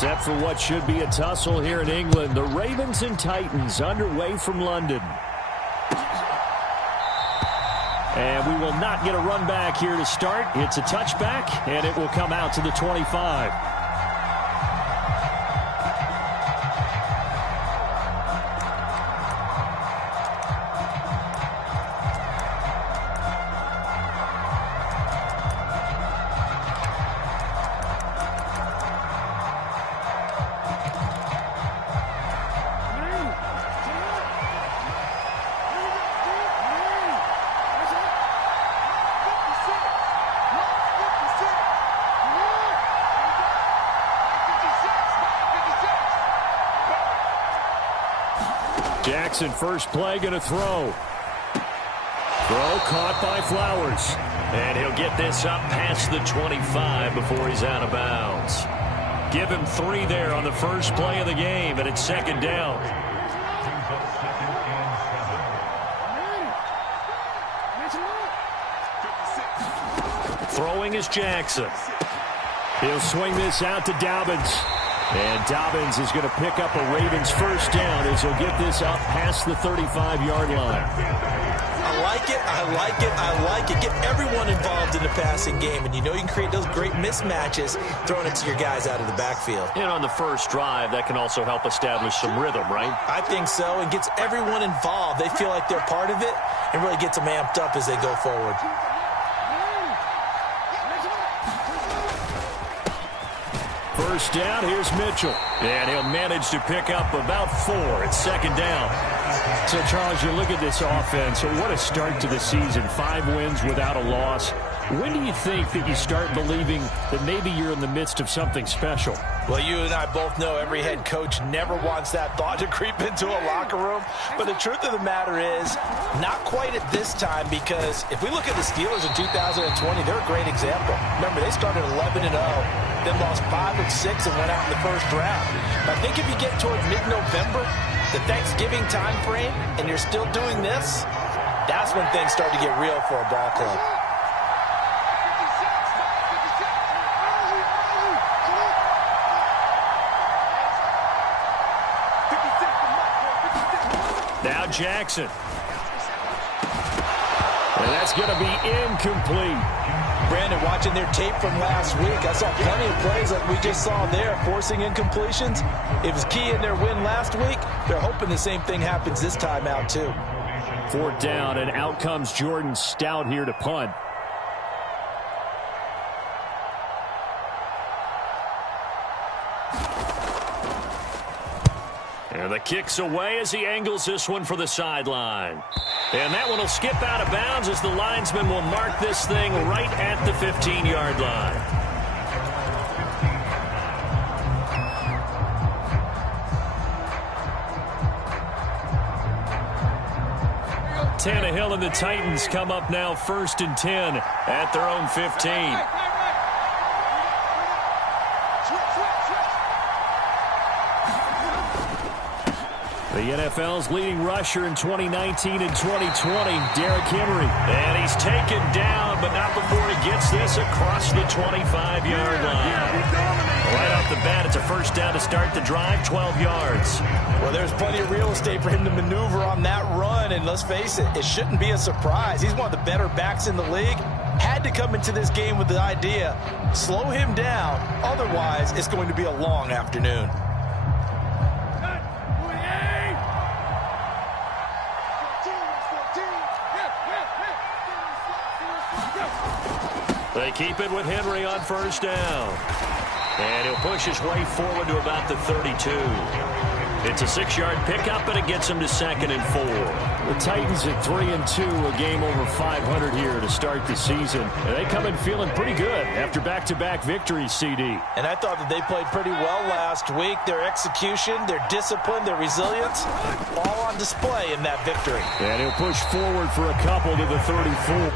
Set for what should be a tussle here in England. The Ravens and Titans underway from London. And we will not get a run back here to start. It's a touchback, and it will come out to the 25. Jackson, first play, going to throw. Throw caught by Flowers. And he'll get this up past the 25 before he's out of bounds. Give him 3 there on the first play of the game, and it's second down. Throwing is Jackson. He'll swing this out to Dobbins. And Dobbins is going to pick up a Ravens first down as he'll get this up past the 35-yard line. I like it, I like it, I like it. Get everyone involved in the passing game, and you know you can create those great mismatches throwing it to your guys out of the backfield. And on the first drive, that can also help establish some rhythm, right? I think so, and gets everyone involved. They feel like they're part of it and really gets them amped up as they go forward. First down, here's Mitchell. And he'll manage to pick up about 4. It's second down. So, Charles, you look at this offense. What a start to the season. 5 wins without a loss. When do you think that you start believing that maybe you're in the midst of something special? Well, you and I both know every head coach never wants that thought to creep into a locker room. But the truth of the matter is, not quite at this time, because if we look at the Steelers in 2020, they're a great example. Remember, they started 11-0, then lost 5 of 6 and went out in the first round. But I think if you get toward mid-November, the Thanksgiving time frame, and you're still doing this, that's when things start to get real for a ball club. Now Jackson. And that's going to be incomplete. Brandon, watching their tape from last week, I saw plenty of plays like we just saw there, forcing incompletions. It was key in their win last week. They're hoping the same thing happens this time out, too. 4th down, and out comes Jordan Stout here to punt. And the kick's away as he angles this one for the sideline. And that one will skip out of bounds as the linesman will mark this thing right at the 15-yard line. Tannehill and the Titans come up now 1st and 10 at their own 15. The NFL's leading rusher in 2019 and 2020, Derrick Henry. And he's taken down, but not before he gets this across the 25-yard line. Right off the bat, it's a first down to start the drive, 12 yards. Well, there's plenty of real estate for him to maneuver on that run, and let's face it, it shouldn't be a surprise. He's one of the better backs in the league. Had to come into this game with the idea, slow him down, otherwise it's going to be a long afternoon. They keep it with Henry on first down. And he'll push his way forward to about the 32. It's a 6-yard pickup, and it gets him to 2nd and 4. The Titans at 3-2, a game over 500 here to start the season. And they come in feeling pretty good after back-to-back victories, CD. And I thought that they played pretty well last week. Their execution, their discipline, their resilience, all on display in that victory. And he'll push forward for a couple to the 34.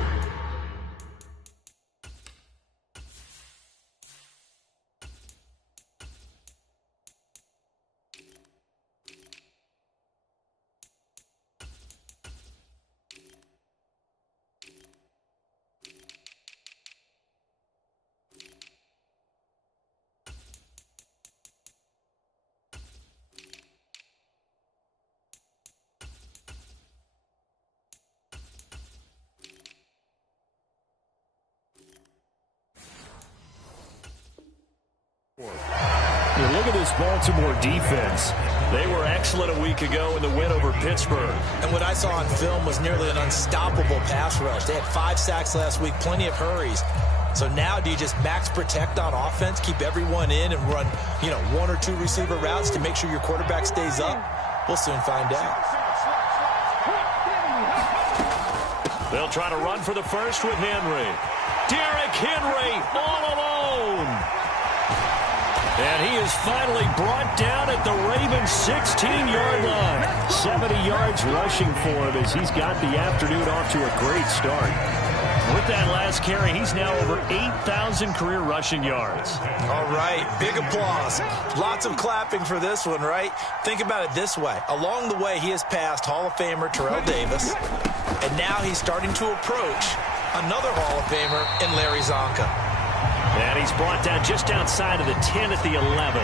this Baltimore defense. They were excellent a week ago in the win over Pittsburgh. And what I saw on film was nearly an unstoppable pass rush. They had 5 sacks last week, plenty of hurries. So now do you just max protect on offense, keep everyone in and run, 1 or 2 receiver routes to make sure your quarterback stays up? We'll soon find out. They'll try to run for the first with Henry. Derrick Henry all alone. And he is finally brought down at the Ravens' 16-yard line. 70 yards rushing for him as he's got the afternoon off to a great start. With that last carry, he's now over 8,000 career rushing yards. All right, big applause. Lots of clapping for this one, right? Think about it this way. Along the way, he has passed Hall of Famer Terrell Davis, and now he's starting to approach another Hall of Famer in Larry Zonka. And he's brought down just outside of the 10 at the 11.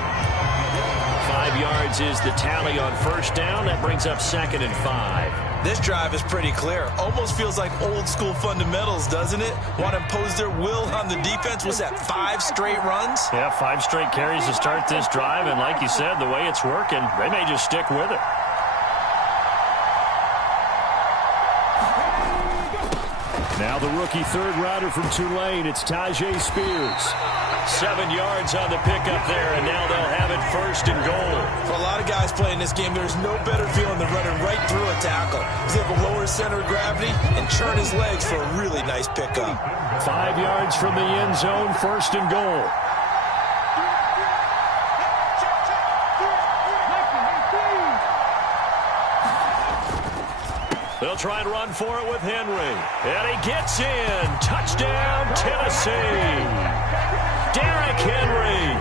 5 yards is the tally on first down. That brings up 2nd and 5. This drive is pretty clear. Almost feels like old school fundamentals, doesn't it? Want to impose their will on the defense. Was that 5 straight runs? Yeah, 5 straight carries to start this drive. And like you said, the way it's working, they may just stick with it. Now the rookie third rounder from Tulane, it's Tyjae Spears. 7 yards on the pickup there, and now they'll have it 1st and goal. For a lot of guys playing this game, there's no better feeling than running right through a tackle. He's able to lower his center of gravity and churn his legs for a really nice pickup. 5 yards from the end zone, 1st and goal. They'll try and run for it with Henry. And he gets in. Touchdown, Tennessee. Derrick Henry,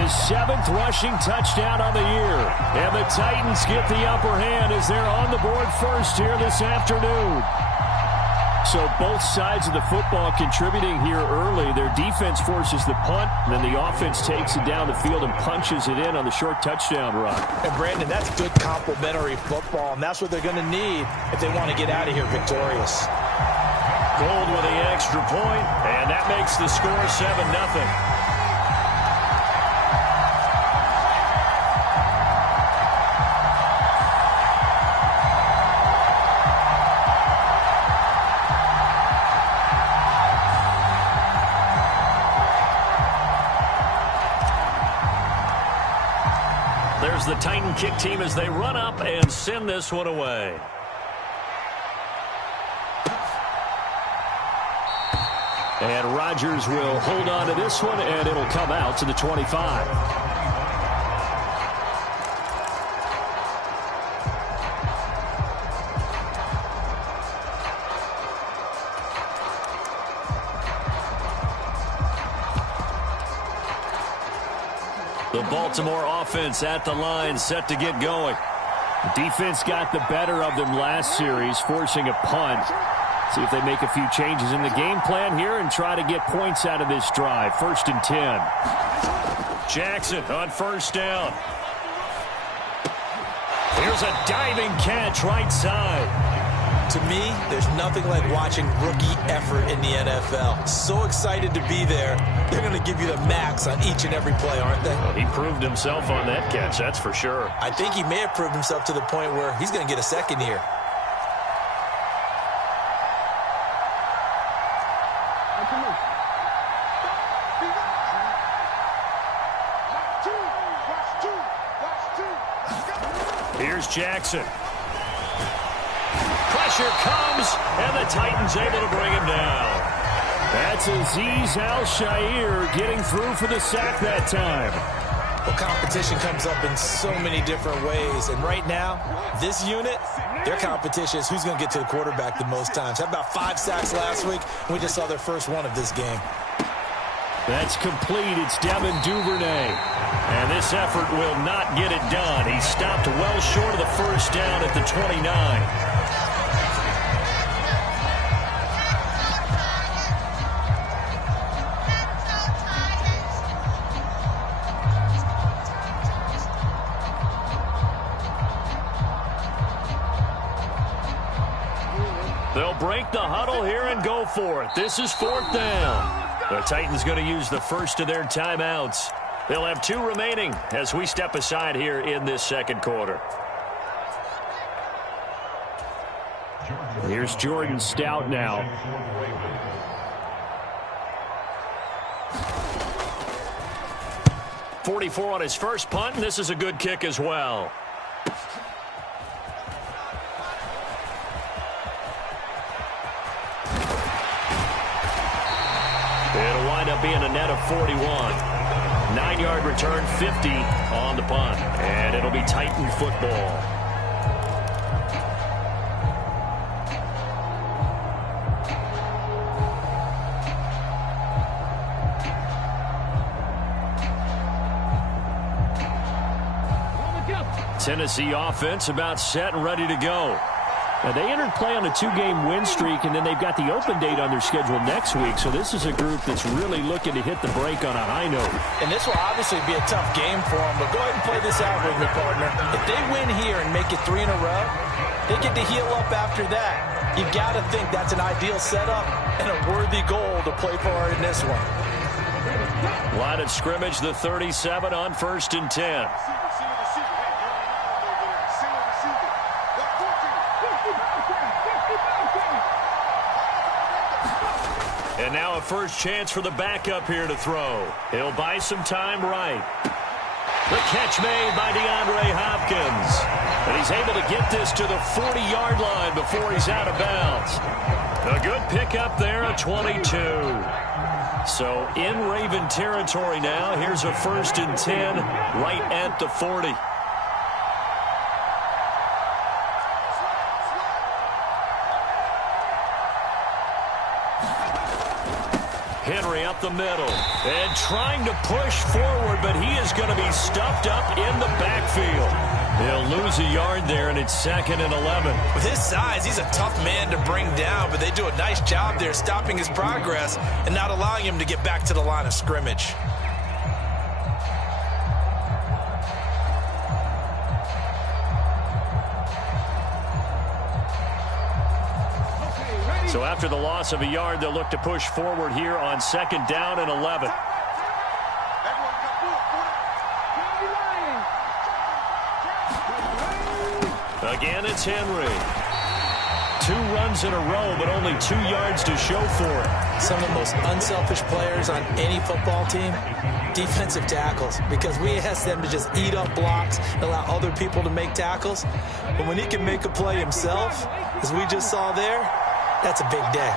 his 7th rushing touchdown on the year. And the Titans get the upper hand as they're on the board first here this afternoon. So both sides of the football contributing here early. Their defense forces the punt, and then the offense takes it down the field and punches it in on the short touchdown run. And Brandon, that's good complementary football, and that's what they're going to need if they want to get out of here victorious. Gold with the extra point, and that makes the score 7-0. There's the Titan kick team as they run up and send this one away. And Rodgers will hold on to this one, and it'll come out to the 25. The Baltimore offense at the line, set to get going. Defense got the better of them last series, forcing a punt. See if they make a few changes in the game plan here and try to get points out of this drive. 1st and 10. Jackson on first down. Here's a diving catch right side. To me, there's nothing like watching rookie effort in the NFL. So excited to be there. They're going to give you the max on each and every play, aren't they? Well, he proved himself on that catch, that's for sure. I think he may have proved himself to the point where he's going to get a second here. Here's Jackson. Pressure comes, and the Titans able to bring him down. That's Azeez Al-Shaair getting through for the sack that time. Well, competition comes up in so many different ways, and right now, this unit, their competition is who's going to get to the quarterback the most times. How about 5 sacks last week? We just saw their first one of this game. That's complete. It's Devin Duvernay. And this effort will not get it done. He stopped well short of the first down at the 29. They'll break the huddle here and go for it. This is 4th down. The Titans going to use the first of their timeouts. They'll have 2 remaining as we step aside here in this second quarter. Here's Jordan Stout now. .44 on his first punt, and this is a good kick as well. It'll wind up being a net of 41. 9-yard return, 50 on the punt. And it'll be Titan football. Tennessee offense about set and ready to go. Now, they entered play on a 2-game win streak, and then they've got the open date on their schedule next week. So this is a group that's really looking to hit the break on a high note. And this will obviously be a tough game for them, but go ahead and play this out with me, partner. If they win here and make it 3 in a row, they get to heal up after that. You've got to think that's an ideal setup and a worthy goal to play for in this one. Line of scrimmage, the 37 on 1st and 10. And now a first chance for the backup here to throw. He'll buy some time right. The catch made by DeAndre Hopkins. And he's able to get this to the 40-yard line before he's out of bounds. A good pickup there, a 22. So in Raven territory now. Here's a 1st and 10 right at the 40. Henry up the middle and trying to push forward, but he is going to be stuffed up in the backfield. He'll lose a yard there, and it's 2nd and 11. With his size, he's a tough man to bring down, but they do a nice job there stopping his progress and not allowing him to get back to the line of scrimmage. So after the loss of a yard, they'll look to push forward here on 2nd down and 11. Again, it's Henry. 2 runs in a row, but only 2 yards to show for it. Some of the most unselfish players on any football team, defensive tackles, because we ask them to just eat up blocks and allow other people to make tackles. But when he can make a play himself, as we just saw there, that's a big day.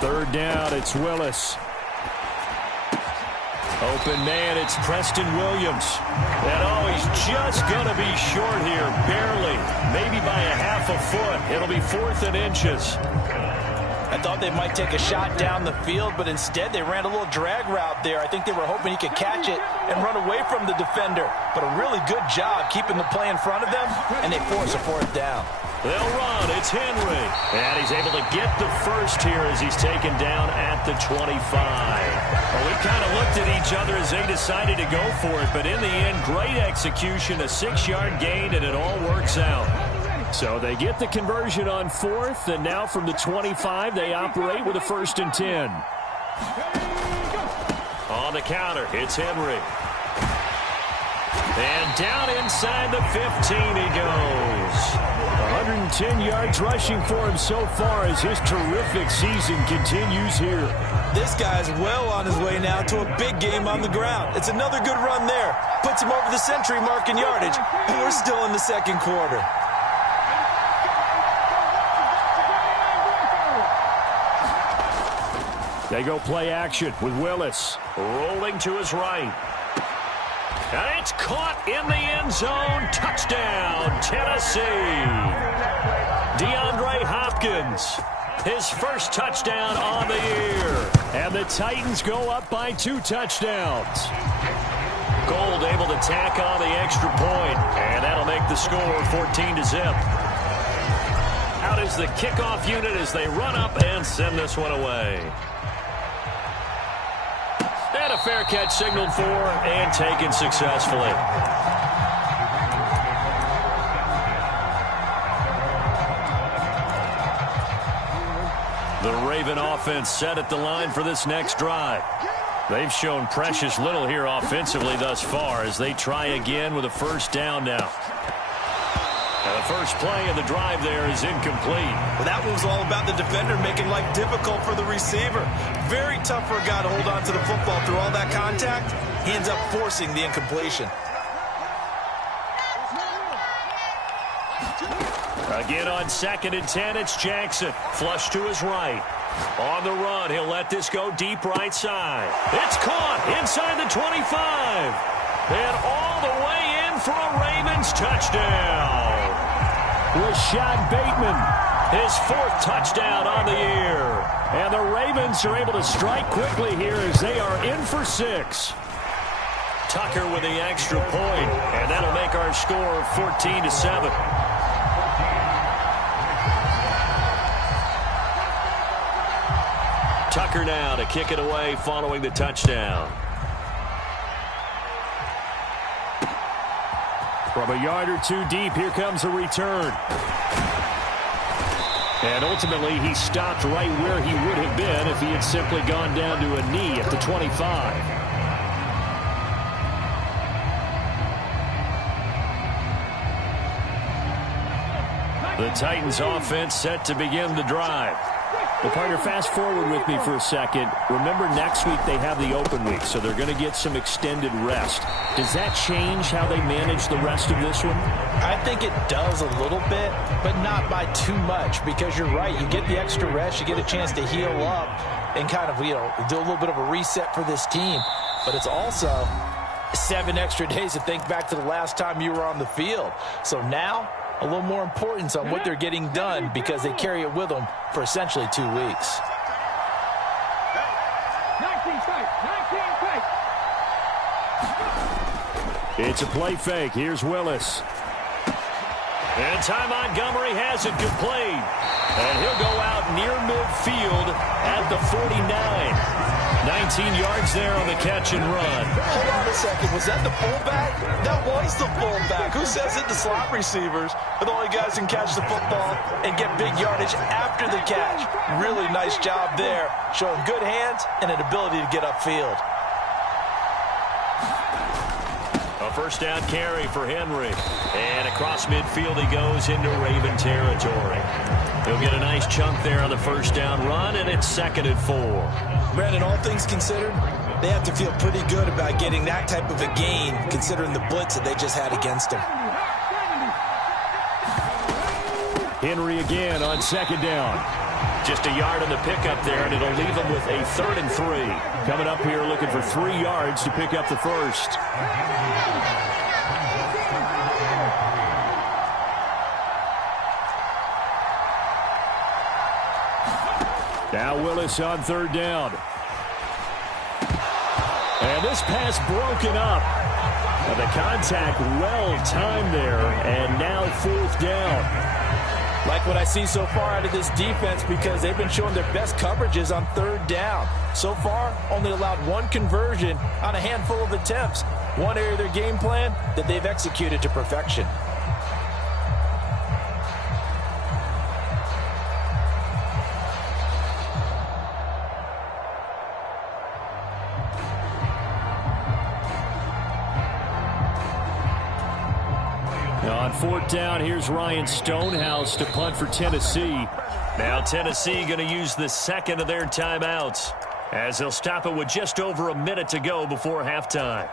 Third down, it's Willis. Open man, it's Preston Williams. And he's just going to be short here, barely, maybe by a half a foot. It'll be 4th and inches. I thought they might take a shot down the field, but instead they ran a little drag route there. I think they were hoping he could catch it and run away from the defender. But a really good job keeping the play in front of them, and they force a 4th down. They'll run. It's Henry. And he's able to get the first here as he's taken down at the 25. Well, we kind of looked at each other as they decided to go for it. But in the end, great execution, a 6-yard gain, and it all works out. So they get the conversion on 4th, and now from the 25, they operate with a 1st and 10. On the counter, it's Henry. And down inside the 15 he goes. 110 yards rushing for him so far as his terrific season continues here. This guy's well on his way now to a big game on the ground. It's another good run there. Puts him over the century mark in yardage, and we're still in the second quarter. They go play action with Willis. Rolling to his right. And it's caught in the end zone. Touchdown, Tennessee. DeAndre Hopkins, his first touchdown on the year. And the Titans go up by 2 touchdowns. Gold able to tack on the extra point, and that'll make the score 14-0. Out is the kickoff unit as they run up and send this one away. And a fair catch signaled for and taken successfully. The Raven offense set at the line for this next drive. They've shown precious little here offensively thus far as they try again with a first down now. And the first play of the drive there is incomplete. Well, that one was all about the defender making life difficult for the receiver. Very tough for a guy to hold on to the football through all that contact. He ends up forcing the incompletion. Again on 2nd and 10, it's Jackson. Flush to his right. On the run, he'll let this go deep right side. It's caught inside the 25. And all the way in for a Ravens touchdown. Rashad Bateman, his 4th touchdown on the year. And the Ravens are able to strike quickly here as they are in for 6. Tucker with the extra point, and that'll make our score 14-7. Tucker now to kick it away following the touchdown. From a yard or two deep, here comes a return. And ultimately, he stopped right where he would have been if he had simply gone down to a knee at the 25. The Titans offense set to begin the drive. Well, partner, fast forward with me for a second. Remember, next week they have the open week, so they're going to get some extended rest. Does that change how they manage the rest of this one? I think it does a little bit, but not by too much, because you're right. You get the extra rest, you get a chance to heal up and kind of, do a little bit of a reset for this team. But it's also 7 extra days to think back to the last time you were on the field. So now, a little more importance on what they're getting done because they carry it with them for essentially 2 weeks. 19 fake. It's a play fake. Here's Willis. And Ty Montgomery has it complete. And he'll go out near midfield at the 49. 19 yards there on the catch and run. Hold on a second. Was that the fullback? That was the fullback. Who says it? The slot receivers are the only guys who can catch the football and get big yardage after the catch. Really nice job there. Showing good hands and an ability to get upfield. A first down carry for Henry. And across midfield he goes into Raven territory. He'll get a nice chunk there on the first down run, and it's 2nd and 4. Brandon, all things considered, they have to feel pretty good about getting that type of a gain, considering the blitz that they just had against them. Henry again on 2nd down. Just a yard on the pickup there, and it'll leave him with a 3rd and 3. Coming up here looking for 3 yards to pick up the first. Now Willis on 3rd down. And this pass broken up. And the contact well timed there, and now 4th down. Like what I see so far out of this defense because they've been showing their best coverages on 3rd down. So far, only allowed 1 conversion on a handful of attempts. One area of their game plan that they've executed to perfection. On 4th down, here's Ryan Stonehouse to punt for Tennessee. Now Tennessee going to use the 2nd of their timeouts as they'll stop it with just over a minute to go before halftime.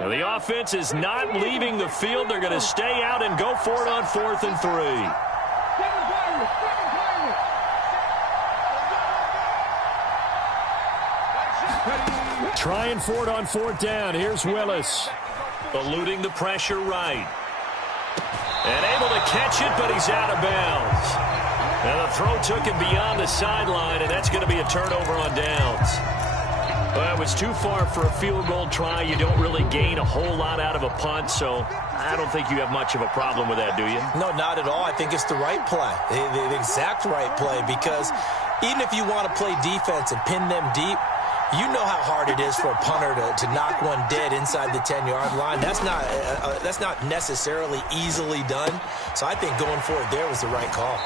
Now the offense is not leaving the field. They're going to stay out and go for it on 4th and 3. Trying for it on 4th down. Here's Willis. Eluding the pressure right. And able to catch it, but he's out of bounds. Now the throw took him beyond the sideline, and that's going to be a turnover on downs. Well, it was too far for a field goal try. You don't really gain a whole lot out of a punt, so I don't think you have much of a problem with that, do you? No, not at all. I think it's the right play, the exact right play, because even if you want to play defense and pin them deep, You know how hard it is for a punter to knock one dead inside the 10-yard line. That's not necessarily easily done. So I think going for it there was the right call.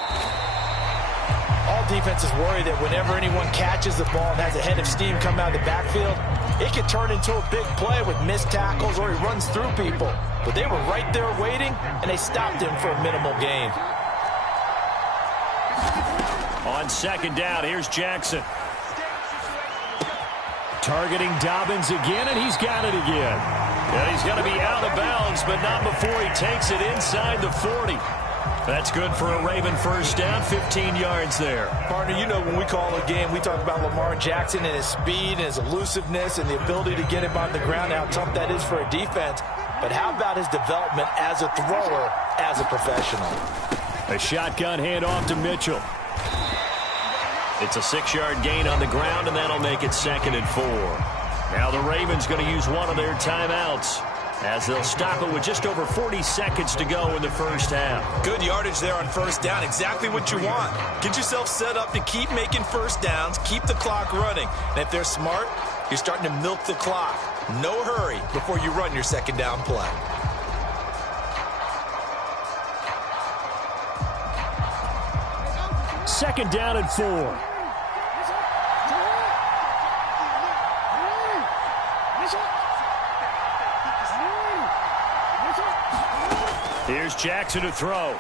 All defenses worry that whenever anyone catches the ball and has a head of steam come out of the backfield, it can turn into a big play with missed tackles or he runs through people. But they were right there waiting, and they stopped him for a minimal gain. On second down, here's Jackson. Targeting Dobbins again, and he's got it again. And he's going to be out of bounds, but not before he takes it inside the 40. That's good for a Raven first down, 15 yards there. Partner, you know when we call a game, we talk about Lamar Jackson and his speed and his elusiveness and the ability to get him on the ground, how tough that is for a defense. But how about his development as a thrower, as a professional? A shotgun handoff to Mitchell. It's a 6-yard gain on the ground, and that'll make it 2nd and 4. Now the Ravens going to use one of their timeouts as they'll stop it with just over 40 seconds to go in the first half. Good yardage there on first down. Exactly what you want. Get yourself set up to keep making first downs, keep the clock running. And if they're smart, you're starting to milk the clock. No hurry before you run your second down play. Second down and 4. Here's Jackson to throw.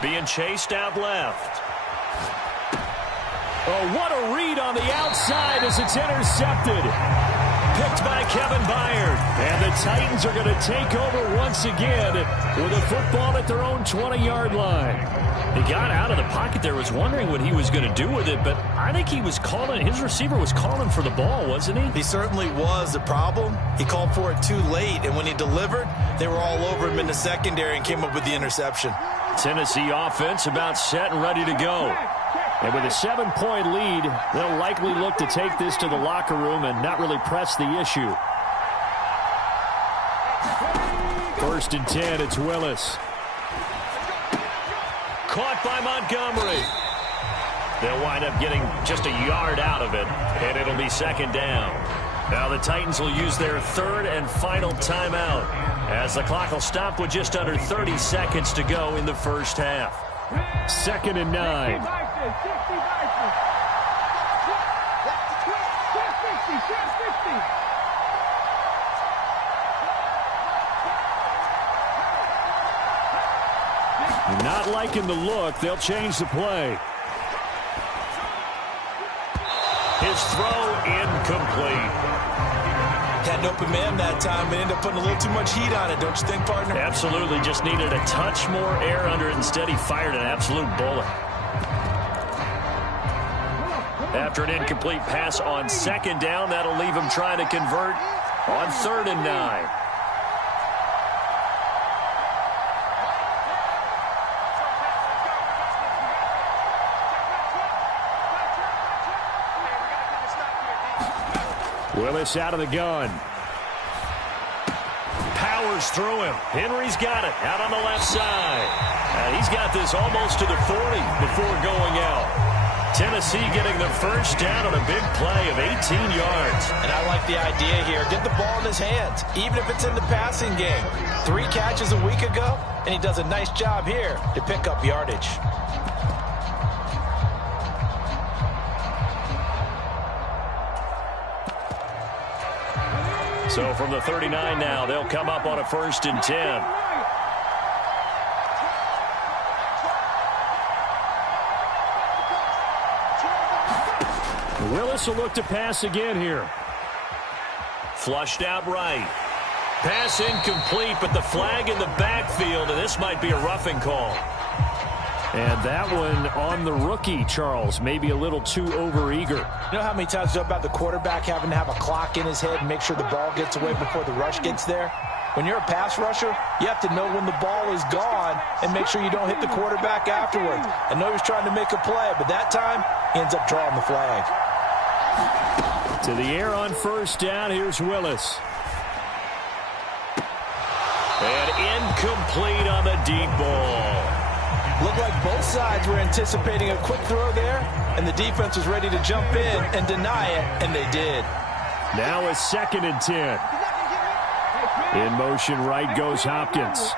Being chased out left. Oh, what a read on the outside as it's intercepted. Picked by Kevin Byard. And the Titans are going to take over once again with a football at their own 20-yard line. He got out of the pocket there, was wondering what he was going to do with it, but I think he was calling, his receiver was calling for the ball, wasn't he? He certainly was. The problem, he called for it too late, and when he delivered, they were all over him in the secondary and came up with the interception. Tennessee offense about set and ready to go. And with a 7-point lead, they'll likely look to take this to the locker room and not really press the issue. 1st and 10, it's Willis. Caught by Montgomery. They'll wind up getting just a yard out of it, and it'll be 2nd down. Now the Titans will use their 3rd and final timeout as the clock will stop with just under 30 seconds to go in the first half. 2nd and 9. Not liking the look. They'll change the play. His throw incomplete. Had an open man that time, but ended up putting a little too much heat on it, don't you think, partner? Absolutely. Just needed a touch more air under it. Instead, he fired an absolute bullet. After an incomplete pass on 2nd down, that'll leave him trying to convert on 3rd and 9. Willis out of the gun. Powers through him. Henry's got it out on the left side. And he's got this almost to the 40 before going out. Tennessee getting the first down on a big play of 18 yards. And I like the idea here. Get the ball in his hands, even if it's in the passing game. 3 catches a week ago, and he does a nice job here to pick up yardage. So from the 39 now, they'll come up on a 1st and 10. Willis will look to pass again here. Flushed out right. Pass incomplete, but the flag in the backfield, and this might be a roughing call. And that one on the rookie, Charles, maybe a little too overeager. You know how many times about the quarterback having to have a clock in his head and make sure the ball gets away before the rush gets there? When you're a pass rusher, you have to know when the ball is gone and make sure you don't hit the quarterback afterwards. I know he was trying to make a play, but that time, he ends up drawing the flag. To the air on 1st down, here's Willis. And incomplete on the deep ball. Looked like both sides were anticipating a quick throw there, and the defense was ready to jump in and deny it, and they did. Now a 2nd and 10. In motion right goes Hopkins.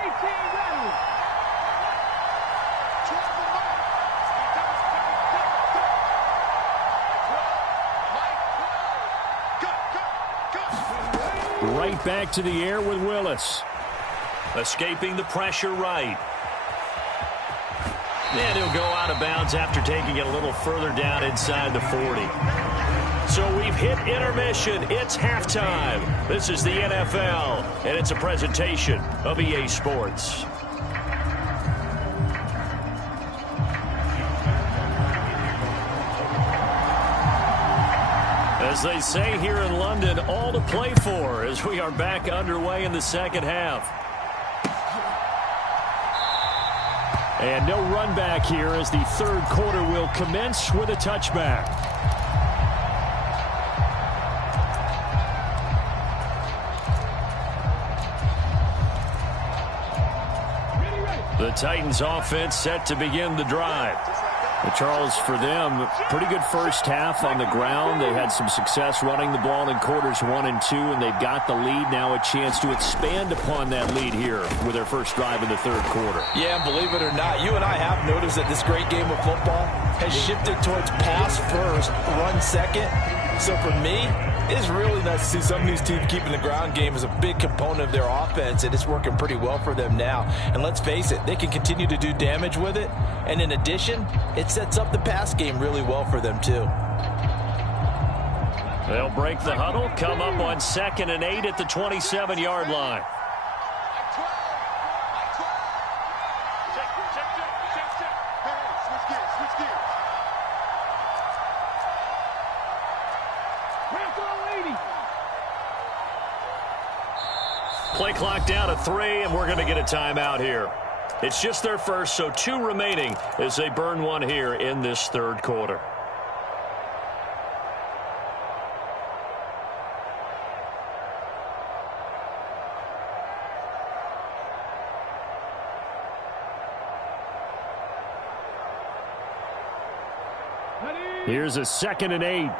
Right back to the air with Willis. Escaping the pressure right. And he'll go out of bounds after taking it a little further down inside the 40. So we've hit intermission. It's halftime. This is the NFL, and it's a presentation of EA Sports. As they say here in London, all to play for as we are back underway in the second half. And no run back here as the third quarter will commence with a touchback. The Titans offense set to begin the drive. Charles, for them, pretty good first half on the ground. They had some success running the ball in quarters 1 and 2, and they've got the lead. Now a chance to expand upon that lead here with their first drive in the third quarter. Yeah, and believe it or not, you and I have noticed that this great game of football has shifted towards pass first, run second. So for me, it's really nice to see some of these teams keeping the ground game as a big component of their offense, and it's working pretty well for them now. And let's face it, they can continue to do damage with it. And in addition, it sets up the pass game really well for them, too. They'll break the huddle, come up on 2nd and 8 at the 27-yard line. Play clock down to 3, and we're going to get a timeout here. It's just their first, so 2 remaining as they burn one here in this third quarter. Here's a 2nd and 8.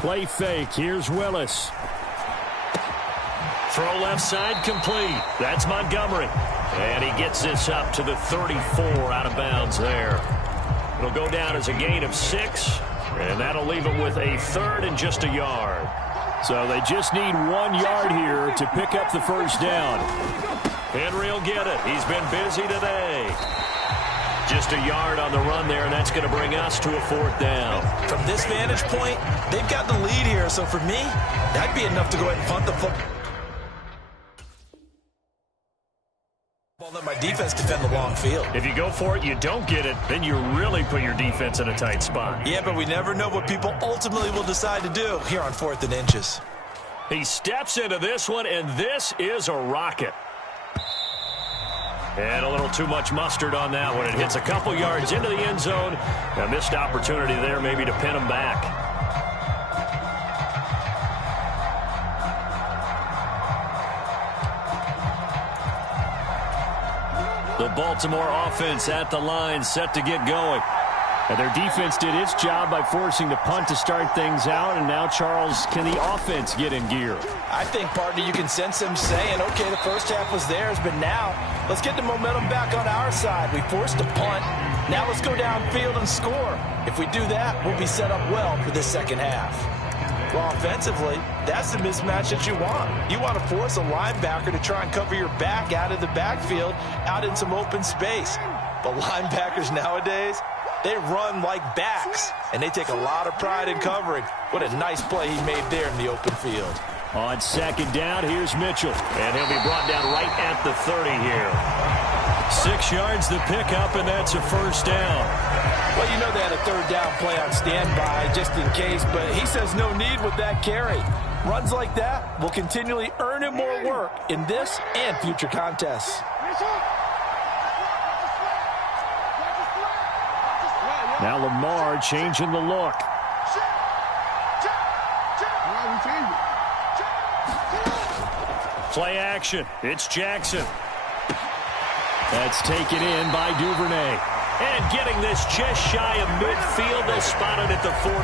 Play fake. Here's Willis. Throw left side complete. That's Montgomery. And he gets this up to the 34 out of bounds there. It'll go down as a gain of 6. And that'll leave him with a 3rd and just a yard. So they just need 1 yard here to pick up the first down. Henry will get it. He's been busy today. Just a yard on the run there, and that's going to bring us to a 4th down. From this vantage point, they've got the lead here. So for me, that'd be enough to go ahead and punt the football. Let my defense defend the long field. If you go for it, you don't get it, then you really put your defense in a tight spot. Yeah, but we never know what people ultimately will decide to do here on 4th and inches. He steps into this one, and this is a rocket. And a little too much mustard on that one. It hits a couple yards into the end zone. A missed opportunity there maybe to pin him back. The Baltimore offense at the line, set to get going. And their defense did its job by forcing the punt to start things out. And now, Charles, can the offense get in gear? I think, partner, you can sense them saying, okay, the first half was theirs, but now let's get the momentum back on our side. We forced a punt. Now let's go downfield and score. If we do that, we'll be set up well for this second half. Well, offensively, that's the mismatch that you want. You want to force a linebacker to try and cover your back out of the backfield, out in some open space. But linebackers nowadays, they run like backs, and they take a lot of pride in covering. What a nice play he made there in the open field. On 2nd down, here's Mitchell. And he'll be brought down right at the 30 here. 6 yards the pickup, and that's a 1st down. Well, you know they had a 3rd down play on standby just in case, but he says no need with that carry. Runs like that will continually earn him more work in this and future contests. Now Lamar changing the look. Play action. It's Jackson. That's taken in by Duvernay. And getting this just shy of midfield, they spotted at the 49.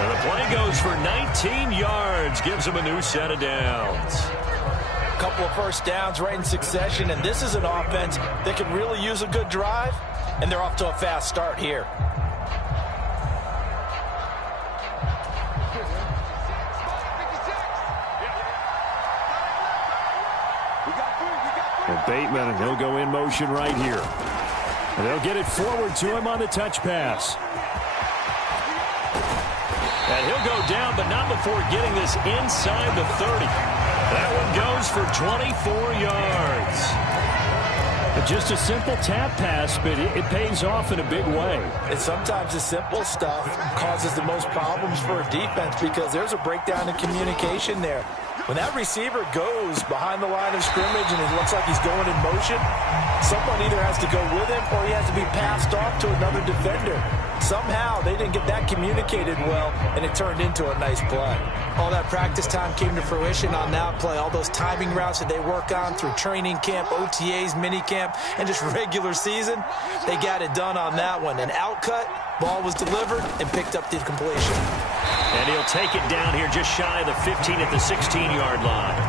And the play goes for 19 yards, gives them a new set of downs. A couple of first downs right in succession, and this is an offense that could really use a good drive, and they're off to a fast start here. And Bateman, and he'll go in motion right here. And they'll get it forward to him on the touch pass. And he'll go down, but not before getting this inside the 30. That one goes for 24 yards. Just a simple tap pass, but it pays off in a big way. And sometimes the simple stuff causes the most problems for a defense because there's a breakdown in communication there. When that receiver goes behind the line of scrimmage and it looks like he's going in motion, someone either has to go with him or he has to be passed off to another defender. Somehow they didn't get that communicated well, and it turned into a nice play. All that practice time came to fruition on that play. All those timing routes that they work on through training camp, OTAs, minicamp, and just regular season, they got it done on that one. An outcut, ball was delivered, and picked up the completion. And he'll take it down here just shy of the 15 at the 16-yard line.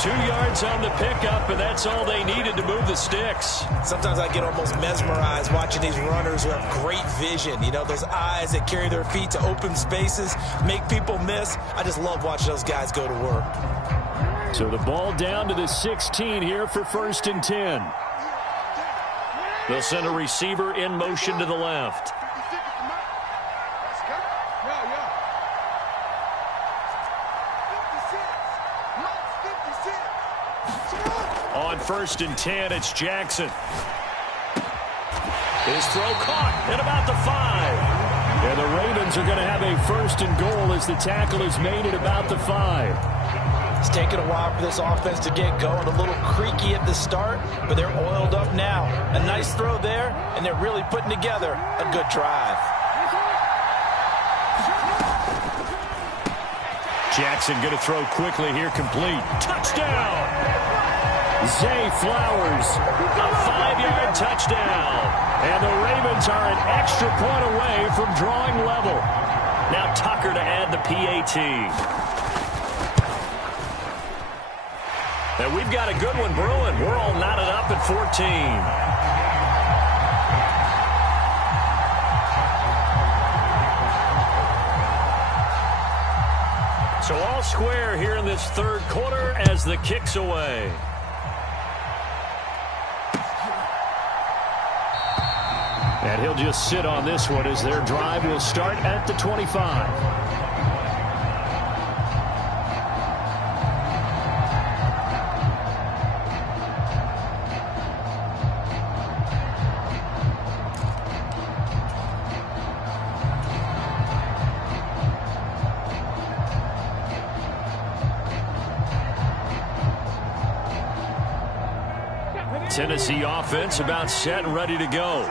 2 yards on the pickup, and that's all they needed to move the sticks. Sometimes I get almost mesmerized watching these runners who have great vision. You know, those eyes that carry their feet to open spaces, make people miss. I just love watching those guys go to work. So the ball down to the 16 here for 1st and 10. They'll send a receiver in motion to the left. On 1st and 10, it's Jackson. His throw caught at about the 5. And the Ravens are going to have a 1st and goal as the tackle is made at about the 5. It's taken a while for this offense to get going. A little creaky at the start, but they're oiled up now. A nice throw there, and they're really putting together a good drive. Jackson going to throw quickly here, complete. Touchdown! Zay Flowers, a 5-yard touchdown. And the Ravens are an extra point away from drawing level. Now Tucker to add the PAT. And we've got a good one brewing. We're all knotted up at 14. So all square here in this third quarter as the kick's away. And he'll just sit on this one as their drive will start at the 25. Tennessee offense about set and ready to go.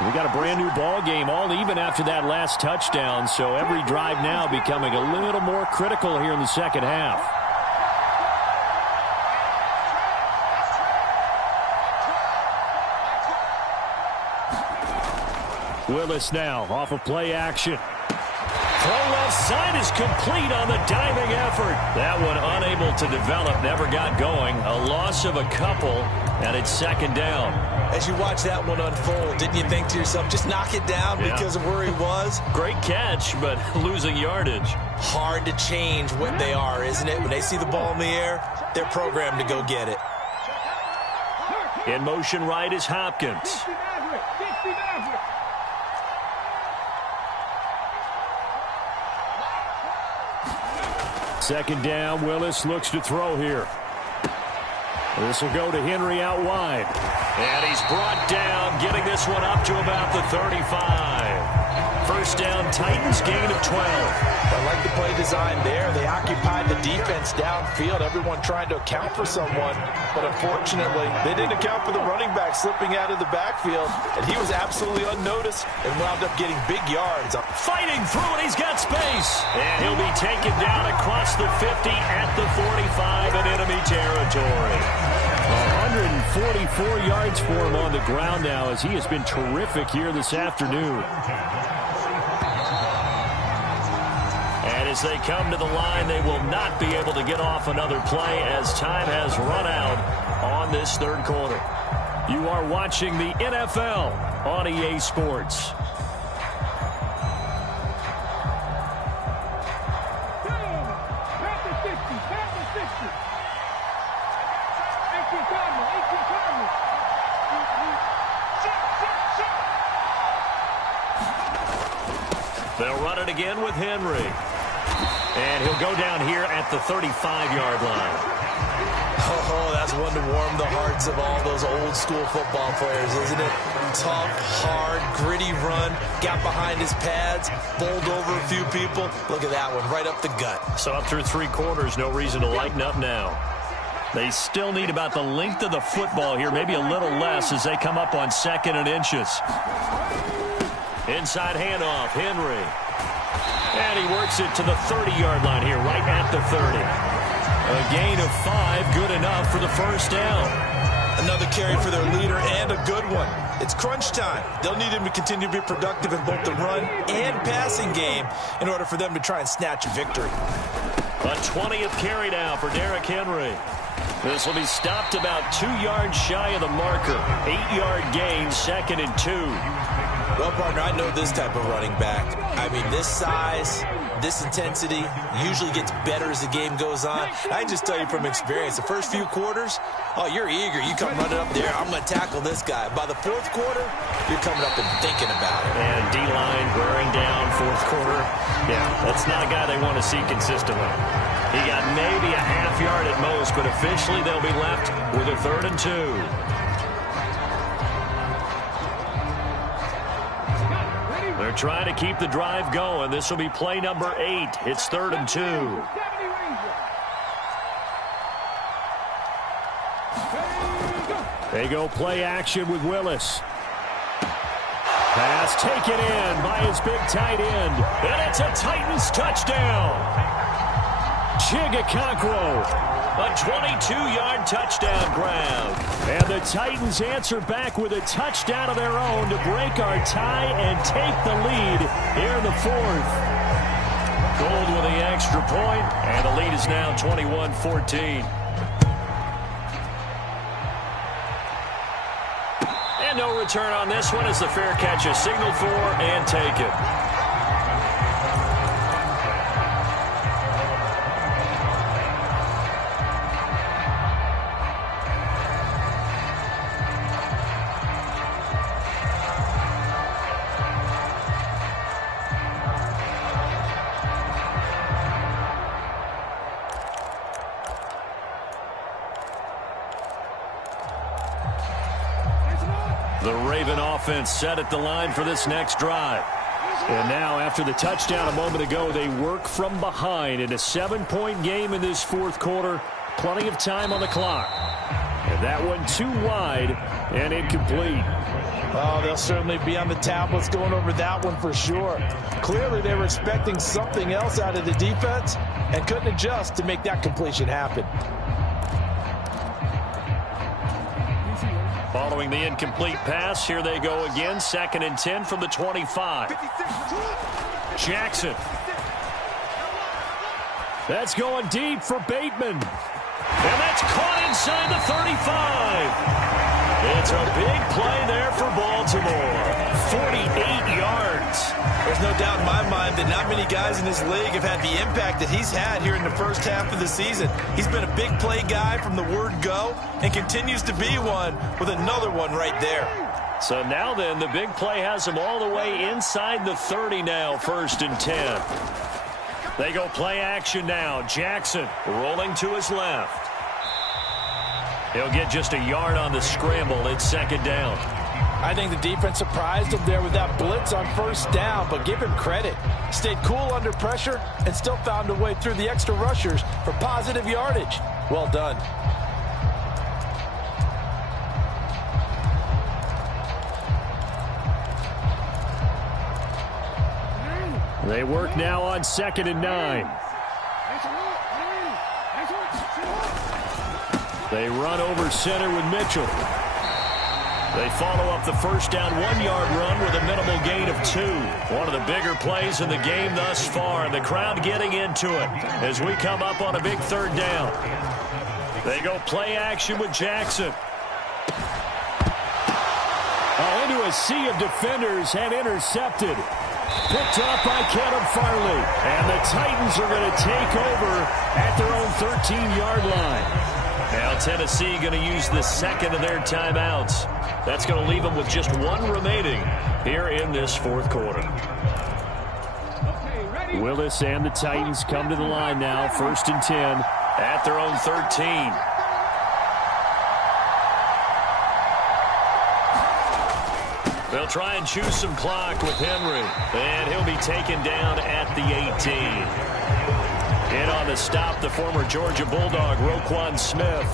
We got a brand new ball game, all even after that last touchdown, so every drive now becoming a little more critical here in the second half. Willis now off of play action. Throw left side is complete on the diving effort. That one unable to develop, never got going. A loss of a couple, and it's 2nd down. As you watch that one unfold, didn't you think to yourself, just knock it down because of where he was? Great catch, but losing yardage. Hard to change what they are, isn't it? When they see the ball in the air, they're programmed to go get it. In motion right is Hopkins. Second down, Willis looks to throw here. This will go to Henry out wide. And he's brought down, getting this one up to about the 35. First down, Titans, gain of 12. I like the play design there. They occupied the defense downfield, everyone trying to account for someone. But unfortunately, they didn't account for the running back slipping out of the backfield. And he was absolutely unnoticed and wound up getting big yards. Fighting through it, he's got space. And he'll be taken down across the 50 at the 45 in enemy territory. 144 yards for him on the ground now as he has been terrific here this afternoon. And as they come to the line, they will not be able to get off another play as time has run out on this third quarter. You are watching the NFL on EA Sports. They'll run it again with Henry. And he'll go down here at the 35-yard line. Oh, that's one to warm the hearts of all those old school football players, isn't it? Tough, hard, gritty run. Got behind his pads, bowled over a few people. Look at that one, right up the gut. So up through 3 quarters, no reason to lighten up now. They still need about the length of the football here, maybe a little less as they come up on 2nd and inches. Inside handoff, Henry. And he works it to the 30-yard line here, right at the 30. A gain of 5, good enough for the first down. Another carry for their leader and a good one. It's crunch time. They'll need him to continue to be productive in both the run and passing game in order for them to try and snatch a victory. A 20th carry now for Derrick Henry. This will be stopped about 2 yards shy of the marker. 8-yard gain, 2nd and 2. Well, partner, I know this type of running back. I mean, this size, this intensity usually gets better as the game goes on. I can just tell you from experience, the first few quarters, oh, you're eager. You come running up there, I'm going to tackle this guy. By the 4th quarter, you're coming up and thinking about it. And D-line wearing down 4th quarter. Yeah, that's not a guy they want to see consistently. He got maybe a half yard at most, but officially they'll be left with a 3rd and 2. They're trying to keep the drive going. This will be play number 8. It's 3rd and 2. They go play action with Willis. Pass taken in by his big tight end. And it's a Titans touchdown. Chigakakwo. A 22-yard touchdown grab. And the Titans answer back with a touchdown of their own to break our tie and take the lead here in the 4th. Gold with the extra point, and the lead is now 21-14. And no return on this one as the fair catch is signaled for and taken. The Raven offense set at the line for this next drive. And now, after the touchdown a moment ago, they work from behind in a 7-point game in this 4th quarter. Plenty of time on the clock. And that one too wide and incomplete. Oh, they'll certainly be on the tablets going over that one for sure. Clearly, they were expecting something else out of the defense and couldn't adjust to make that completion happen. Following the incomplete pass, here they go again. 2nd and 10 from the 25. Jackson. That's going deep for Bateman. And that's caught inside the 35. It's a big play there for Baltimore. 48 yards. There's no doubt in my mind that not many guys in this league have had the impact that he's had here in the first half of the season. He's been a big play guy from the word go and continues to be one with another one right there. So now then, the big play has him all the way inside the 30 now, 1st and 10. They go play action now. Jackson rolling to his left. He'll get just a yard on the scramble. It's 2nd down. I think the defense surprised him there with that blitz on first down, but give him credit. Stayed cool under pressure and still found a way through the extra rushers for positive yardage. Well done. They work now on 2nd and 9. They run over center with Mitchell. They follow up the first down 1-yard run with a minimal gain of 2. One of the bigger plays in the game thus far, and the crowd getting into it as we come up on a big 3rd down. They go play action with Jackson. Into a sea of defenders and intercepted. Picked up by Caleb Farley. And the Titans are going to take over at their own 13-yard line. Now Tennessee going to use the second of their timeouts. That's going to leave them with just 1 remaining here in this 4th quarter. Willis and the Titans come to the line now. 1st and 10 at their own 13. They'll try and choose some clock with Henry. And he'll be taken down at the 18. In on the stop, the former Georgia Bulldog, Roquan Smith.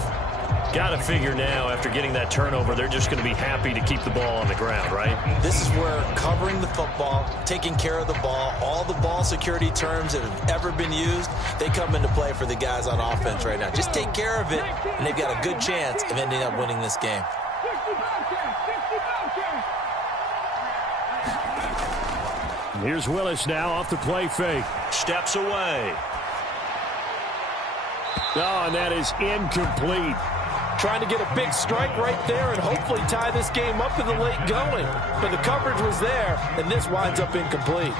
Got to figure now, after getting that turnover, they're just going to be happy to keep the ball on the ground, right? This is where covering the football, taking care of the ball, all the ball security terms that have ever been used, they come into play for the guys on offense right now. Just take care of it, and they've got a good chance of ending up winning this game. Here's Willis now off the play fake. Steps away. Oh, and that is incomplete. Trying to get a big strike right there and hopefully tie this game up in the late going. But the coverage was there, and this winds up incomplete.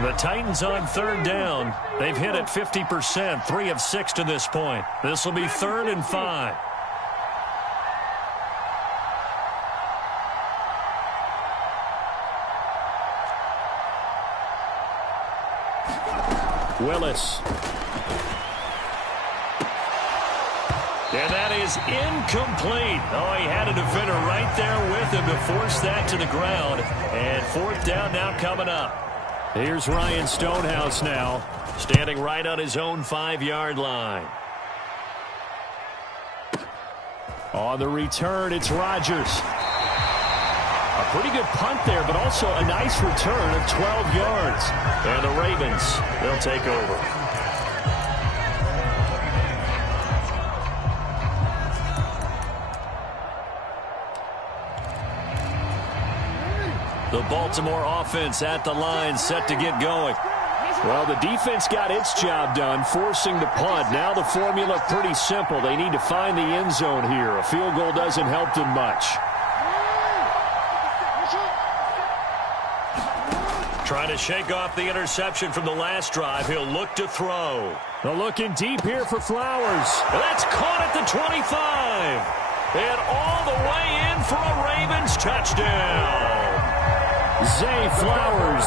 The Titans on 3rd down. They've hit it 50%, 3 of 6 to this point. This will be 3rd and 5. Willis. And that is incomplete. Oh, he had a defender right there with him to force that to the ground. And 4th down now coming up. Here's Ryan Stonehouse now, standing right on his own 5-yard line. On the return, it's Rodgers. A pretty good punt there, but also a nice return of 12 yards. And the Ravens, they'll take over. The Baltimore offense at the line, set to get going. Well, the defense got its job done, forcing the punt. Now the formula pretty simple. They need to find the end zone here. A field goal doesn't help them much. Trying to shake off the interception from the last drive. He'll look to throw. They're looking deep here for Flowers. That's caught at the 25. And all the way in for a Ravens touchdown. Zay Flowers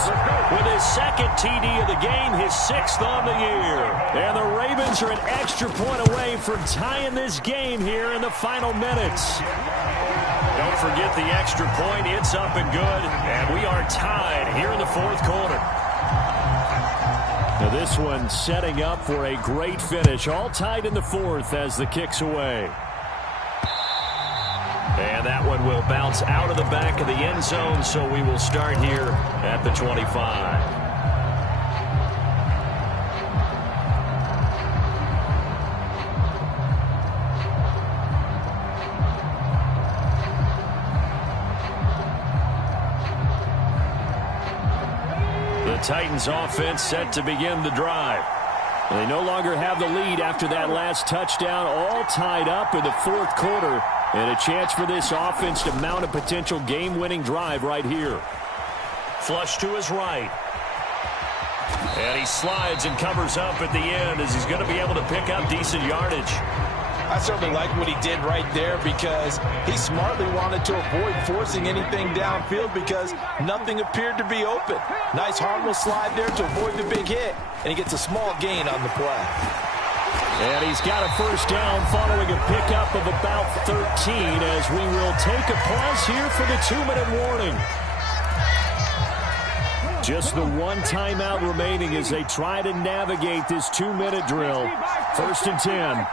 with his 2nd TD of the game, his 6th on the year. And the Ravens are an extra point away from tying this game here in the final minutes. Don't forget the extra point. It's up and good. And we are tied here in the 4th quarter. Now this one setting up for a great finish. All tied in the 4th as the kick's away. And that one will bounce out of the back of the end zone, so we will start here at the 25. The Titans offense set to begin the drive. They no longer have the lead after that last touchdown, all tied up in the 4th quarter. And a chance for this offense to mount a potential game-winning drive right here. Flush to his right. And he slides and covers up at the end as he's going to be able to pick up decent yardage. I certainly like what he did right there because he smartly wanted to avoid forcing anything downfield because nothing appeared to be open. Nice harmless slide there to avoid the big hit, and he gets a small gain on the play. And he's got a first down following a pickup of about 13 as we will take a pause here for the 2-minute warning. Just the one timeout remaining as they try to navigate this 2-minute drill. 1st and 10.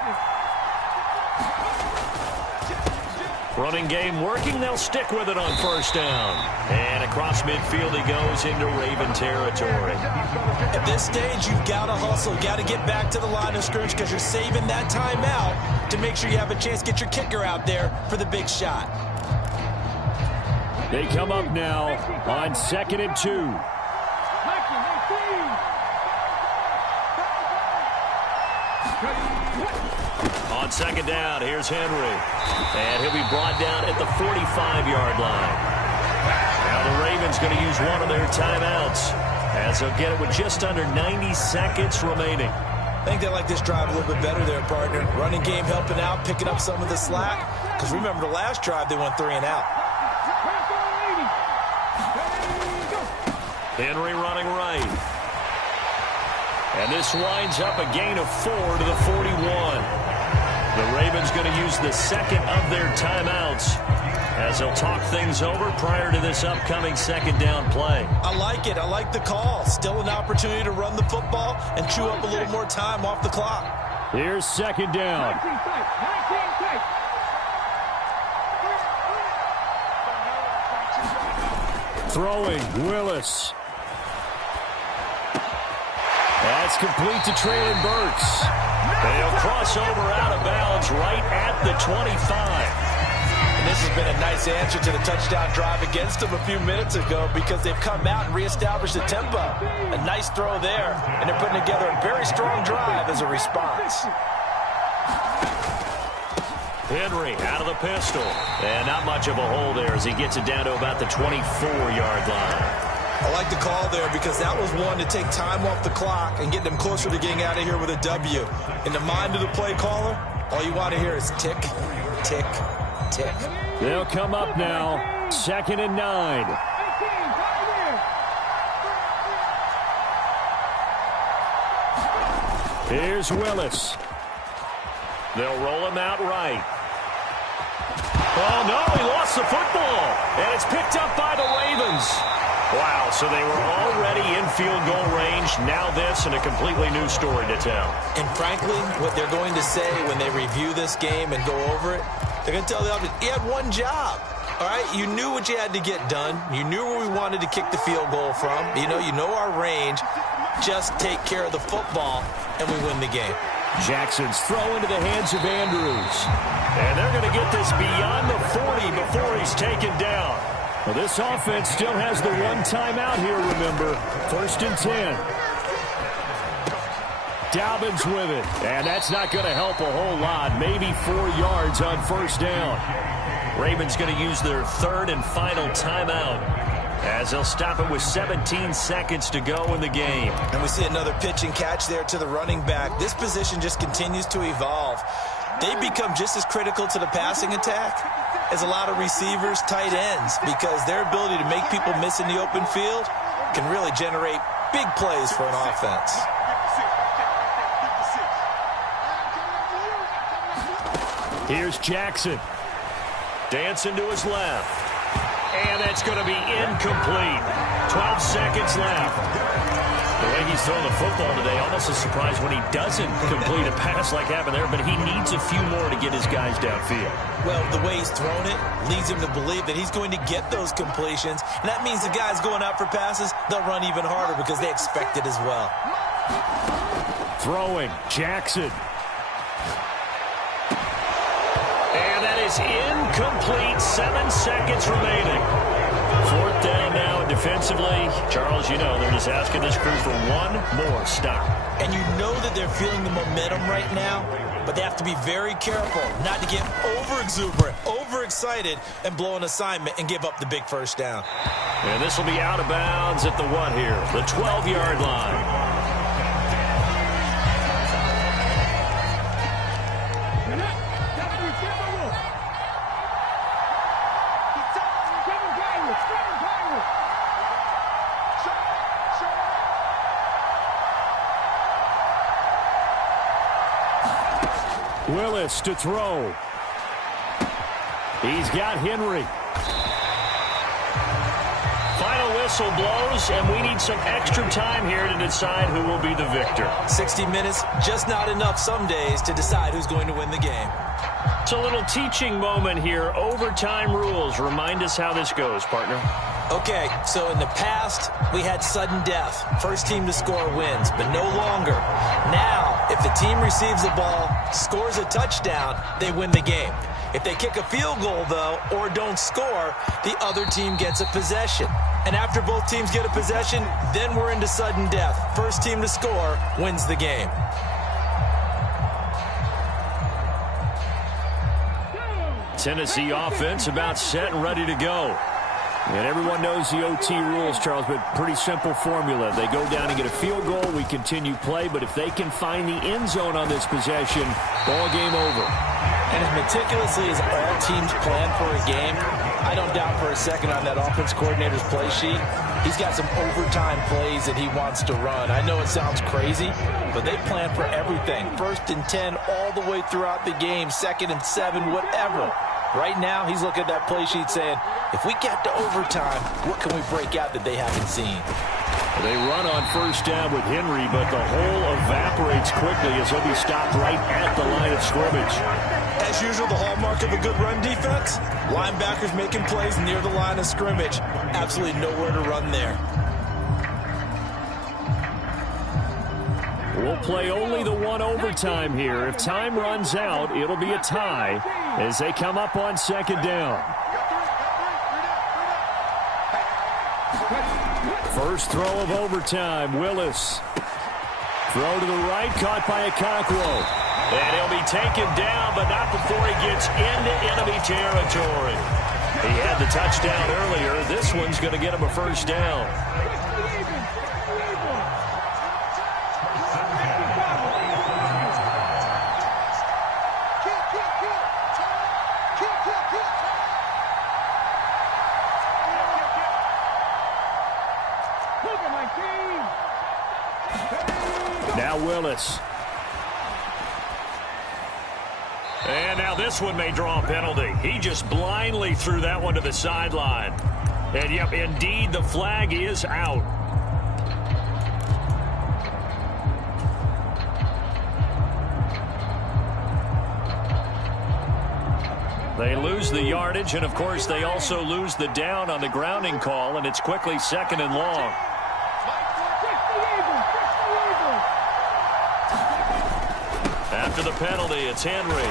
Running game working. They'll stick with it on 1st down. And across midfield he goes into Raven territory. At this stage, you've got to hustle. Got to get back to the line of scrimmage because you're saving that timeout to make sure you have a chance to get your kicker out there for the big shot. They come up now on 2nd and 2. On 2nd down, here's Henry. And he'll be brought down at the 45-yard line. Now the Ravens going to use one of their timeouts as they'll get it with just under 90 seconds remaining. I think they like this drive a little bit better there, partner. Running game helping out, picking up some of the slack. Because remember, the last drive, they went 3 and out. Henry running right. And this winds up a gain of 4 to the 41. The Ravens going to use the second of their timeouts as they'll talk things over prior to this upcoming 2nd down play. I like it. I like the call. Still an opportunity to run the football and chew up a little more time off the clock. Here's 2nd down. Throwing, Willis. That's complete to Traylon Burks. They'll cross over out of bounds right at the 25. And this has been a nice answer to the touchdown drive against them a few minutes ago because they've come out and reestablished the tempo. A nice throw there, and they're putting together a very strong drive as a response. Henry out of the pistol. And not much of a hole there as he gets it down to about the 24-yard line. I like the call there because that was one to take time off the clock and get them closer to getting out of here with a W. In the mind of the play caller, all you want to hear is tick, tick, tick. They'll come up now, 2nd and 9. Here's Willis. They'll roll him out right. Oh, no, he lost the football. And it's picked up by the Ravens. Wow, so they were already in field goal range. Now this and a completely new story to tell. And frankly, what they're going to say when they review this game and go over it, they're going to tell the offense, he had one job. All right, you knew what you had to get done. You knew where we wanted to kick the field goal from. You know our range. Just take care of the football, and we win the game. Jackson's throw into the hands of Andrews. And they're going to get this beyond the 40 before he's taken down. Well, this offense still has the one timeout here, remember. 1st and 10. Dobbins with it. And that's not going to help a whole lot. Maybe 4 yards on 1st down. Ravens going to use their 3rd and final timeout as they'll stop it with 17 seconds to go in the game. And we see another pitch and catch there to the running back. This position just continues to evolve. They become just as critical to the passing attack as a lot of receivers, tight ends, because their ability to make people miss in the open field can really generate big plays for an offense. Here's Jackson. Dancing to his left. And that's going to be incomplete. 12 seconds left. The way he's throwing the football today, almost a surprise when he doesn't complete a pass like happened there, but he needs a few more to get his guys downfield. Well, the way he's thrown it leads him to believe that he's going to get those completions, and that means the guys going out for passes, they'll run even harder because they expect it as well. Throwing, Jackson. And that is incomplete. 7 seconds remaining. 4th down now, and defensively, Charles, you know, they're just asking this crew for one more stop. And you know that they're feeling the momentum right now, but they have to be very careful not to get over-exuberant, over-excited, and blow an assignment and give up the big 1st down. And this will be out of bounds at the what here? The 12-yard line. Willis to throw. He's got Henry. Final whistle blows, and we need some extra time here to decide who will be the victor. 60 minutes, just not enough some days to decide who's going to win the game. It's a little teaching moment here. Overtime rules. Remind us how this goes, partner. Okay, so in the past, we had sudden death. First team to score wins, but no longer. Now, if the team receives the ball, scores a touchdown, they win the game. If they kick a field goal, though, or don't score, the other team gets a possession. And after both teams get a possession, then we're into sudden death. First team to score wins the game. Tennessee offense about set and ready to go. And everyone knows the OT rules, Charles, but pretty simple formula. They go down and get a field goal, we continue play, but if they can find the end zone on this possession, ball game over. And as meticulously as all teams plan for a game, I don't doubt for a second on that offense coordinator's play sheet, he's got some overtime plays that he wants to run. I know it sounds crazy, but they plan for everything. 1st and 10 all the way throughout the game, 2nd and 7, whatever. Right now, he's looking at that play sheet saying, if we get to overtime, what can we break out that they haven't seen? They run on first down with Henry, but the hole evaporates quickly as he'll be stopped right at the line of scrimmage. As usual, the hallmark of a good run defense, linebackers making plays near the line of scrimmage. Absolutely nowhere to run there. We'll play only the one overtime here. If time runs out, it'll be a tie as they come up on 2nd down. First throw of overtime, Willis. Throw to the right, caught by Okonkwo. And he'll be taken down, but not before he gets into enemy territory. He had the touchdown earlier. This one's going to get him a first down. Now Willis. And now this one may draw a penalty. He just blindly threw that one to the sideline. And, yep, indeed, the flag is out. They lose the yardage, and, of course, they also lose the down on the grounding call, and it's quickly 2nd and long. After the penalty, it's Henry.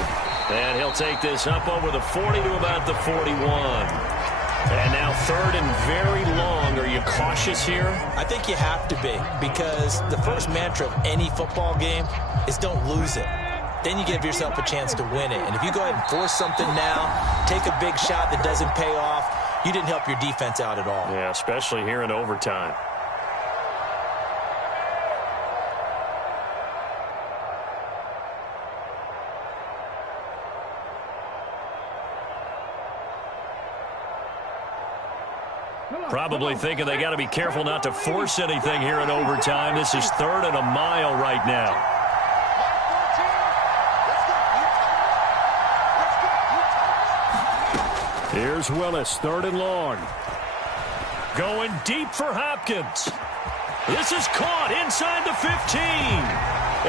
And he'll take this up over the 40 to about the 41. And now 3rd and very long. Are you cautious here? I think you have to be, because the first mantra of any football game is don't lose it. Then you give yourself a chance to win it. And if you go ahead and force something now, take a big shot that doesn't pay off, you didn't help your defense out at all. Yeah, especially here in overtime. Probably thinking they got to be careful not to force anything here in overtime. This is 3rd and a mile right now. Here's Willis, 3rd and long. Going deep for Hopkins. This is caught inside the 15.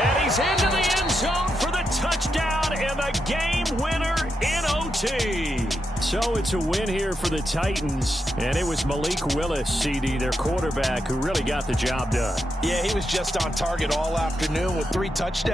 And he's into the end zone for the touchdown and the game winner in OT. So it's a win here for the Titans, and it was Malik Willis, CD, their quarterback, who really got the job done. Yeah, he was just on target all afternoon with 3 touchdowns.